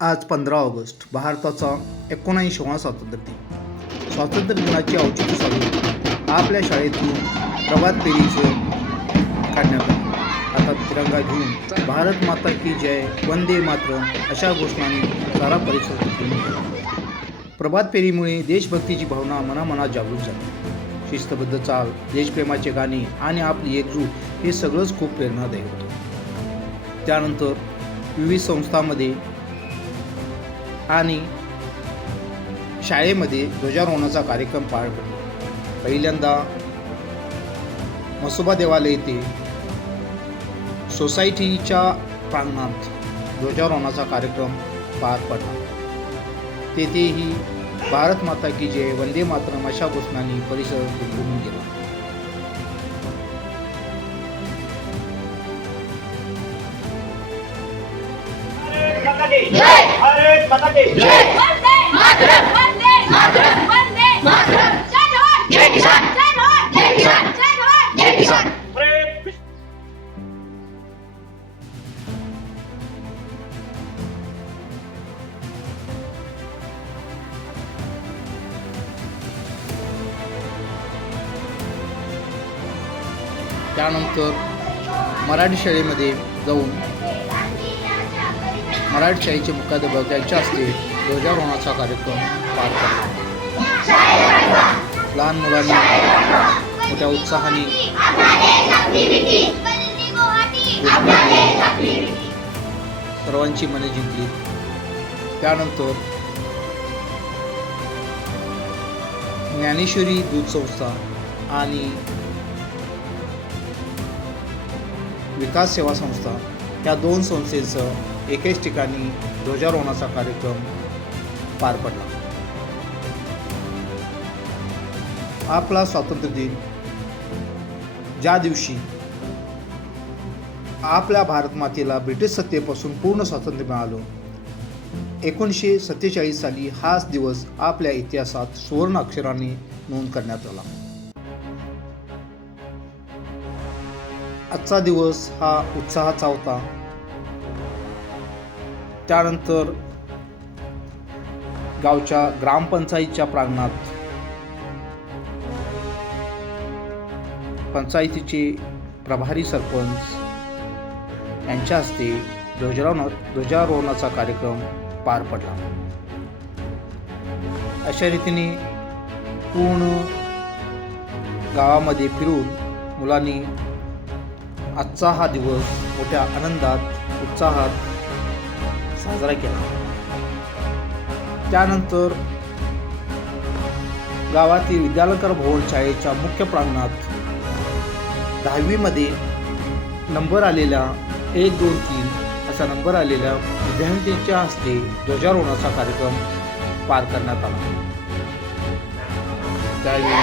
आज पंधरा ऑगस्ट भारताचा एकोणऐंशीवा स्वातंत्र्य दिन. स्वातंत्र्य दिनाचे औचित्य साधून आपल्या शाळेतून प्रभात फेरीचं काढण्यात आली. आता तिरंगा घेऊन भारत माता की जय वंदे मात्र अशा घोषणांनी सारा परिसर प्रभात फेरीमुळे देशभक्तीची भावना मनामनात जागृत झाली. शिस्तबद्ध चाल देशप्रेमाचे गाणे आणि आपली एकजूट हे सगळंच खूप प्रेरणादायी होतं. त्यानंतर विविध संस्थांमध्ये आणि शाळेमध्ये ध्वजारोहणाचा कार्यक्रम पार पडला. पहिल्यांदा मसोबा देवालय येथे सोसायटीच्या प्रांगणात ध्वजारोहणाचा कार्यक्रम पार पडला. तेथेही भारत माता की जय वंदे मातरम अशा घोषणांनी परिसर दुमदुमून गेला. भारत माता की जय. वंदे मातरम. वंदे मातरम. वंदे मातरम. जय जवान. जय किसान. जय जवान. जय किसान. जय जवान. जय किसान. त्यानंतर मराठी शाळेमध्ये जाऊन मराठशाहीचे मुख्याध्यापक यांच्या हस्ते ध्वजारोहणाचा कार्यक्रम पार पडला. लहान मुलांनी मोठ्या उत्साहाने सर्वांची मने जिंकली. त्यानंतर ज्ञानेश्वरी दूध संस्था आणि विकास सेवा संस्था या दोन संस्थेचं एकेच ठिकाणी ध्वजारोहणाचा कार्यक्रम पार पडला. आपला स्वातंत्र्य दिन ज्या दिवशी आपल्या भारत मातेला ब्रिटिश सत्तेपासून पूर्ण स्वातंत्र्य मिळालं एकोणीसशे सत्तेचाळीस साली हाच दिवस आपल्या इतिहासात सुवर्ण अक्षराने नोंद करण्यात आला. आजचा दिवस हा उत्साहाचा होता. त्यानंतर गावच्या ग्रामपंचायतीच्या प्रांगणात पंचायतीचे प्रभारी सरपंच यांच्या हस्ते ध्वजारोहण ध्वजारोहणाचा कार्यक्रम पार पडला. अशा रीतीने पूर्ण गावामध्ये फिरून मुलांनी आजचा हा दिवस मोठ्या आनंदात उत्साहात साजरा केला. त्यानंतर गावातील विद्यालंकर भवन शाळेच्या मुख्य प्रांगणात दहावीमध्ये नंबर आलेल्या एक दोन तीन असा नंबर आलेल्या विद्यार्थ्यांच्या हस्ते ध्वजारोहणाचा कार्यक्रम पार करण्यात आला. त्यावेळी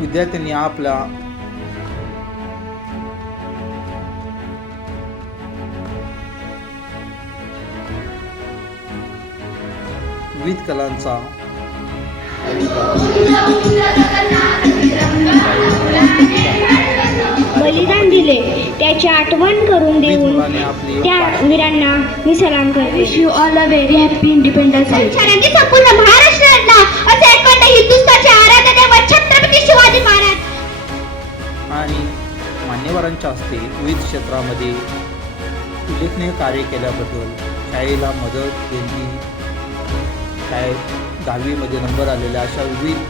विद्यार्थ्यांनी आपल्या विविध कलांचा बलिदान दिले. त्याची आठवण करून देऊन आपली त्या वीरांना मी सलाम करते. You all a very happy Independence Day. छानंदी संपूर्ण महाराष्ट्राला असे अखंड शिवाजी महाराज. आणि मान्यवरांच्या हस्ते विविध क्षेत्रामध्ये उल्लेखनीय कार्य केल्याबद्दल शाळेला मदत देणगी शाळेत दहावीमध्ये नंबर आलेल्या अशा विविध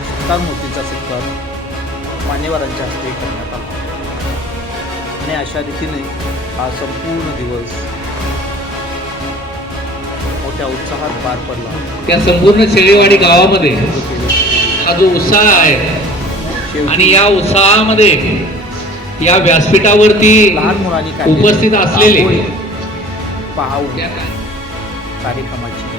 सत्कार मूर्तीचा सत्कार मान्यवरांच्या हस्ते करण्यात आला. आणि अशा रीतीने हा संपूर्ण दिवस मोठ्या उत्साहात पार पडला. त्या संपूर्ण शेळीवाडी गावामध्ये हा जो उत्साह आहे आणि या उत्साहामध्ये या व्यासपीठावरती लहान मुलांनी उपस्थित असलेले त्या- कार्यक्रमाची